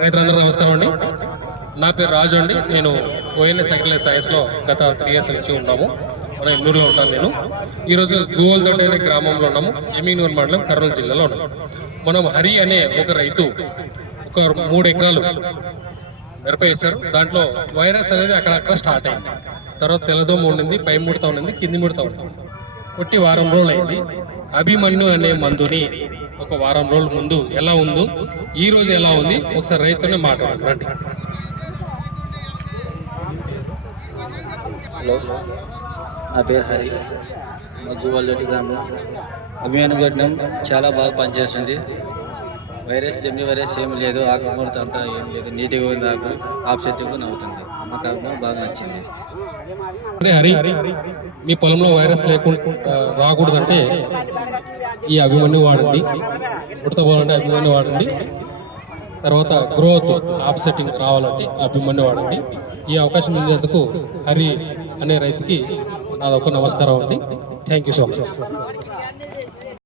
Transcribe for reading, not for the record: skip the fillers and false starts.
రైతులందరూ నమస్కారం అండి. నా పేరు రాజు అండి. నేను ఓఎన్ఎస్ అగ్రికల్చర్ సైన్స్లో గత 3 years నుంచి ఉన్నాము. మన ఎన్నూరులో ఉంటాను నేను. ఈరోజు గూవల్దొడ్డి అనే గ్రామంలో ఉన్నాము. ఎమ్మిగనూరు మండలం, కర్నూలు జిల్లాలో ఉన్నాము. మనం హరి అనే ఒక రైతు ఒక 3 ఎకరాలు మిరప వేశారు. దాంట్లో వైరస్ అనేది అక్కడక్కడ స్టార్ట్ అయింది. తర్వాత తెల్లదోమ ఉండింది, పై ముడత ఉండింది, కింది ముడత ఉండింది. కొట్టి వారం రోజులు అయింది. అభిమన్యు అనే మందుని ఒక వారం రోజుల ముందు ఎలా ఉందో ఈ రోజు ఎలా ఉంది ఒకసారి రైతునే మాట్లాడండి రండి. హలో, నా పేరు హరి. మా గూవల్దొడ్డి గ్రామం. అభిమన్యు కొట్టినాం, చాలా బాగా పనిచేస్తుంది. వైరస్ జమ్మి వైరస్ ఏమి లేదు, ఆకుకూరత అంతా ఏం లేదు, నీట్గా ఉంది. ఆకు ఆప్సెట్టింగ్ నవ్వుతుంది. మాకు అభిమానం బాగా నచ్చింది. అంటే హరి, మీ పొలంలో వైరస్ లేకుండా రాకూడదంటే ఈ అభిమన్యు వాడండి. ఉడత పోవాలంటే అభిమన్యు వాడండి. తర్వాత గ్రోత్ ఆప్సెట్టింగ్ రావాలంటే అభిమన్యు వాడండి. ఈ అవకాశం ఇచ్చినందుకు హరి అనే రైతుకి నాదొక నమస్కారం అండి. Thank you so much.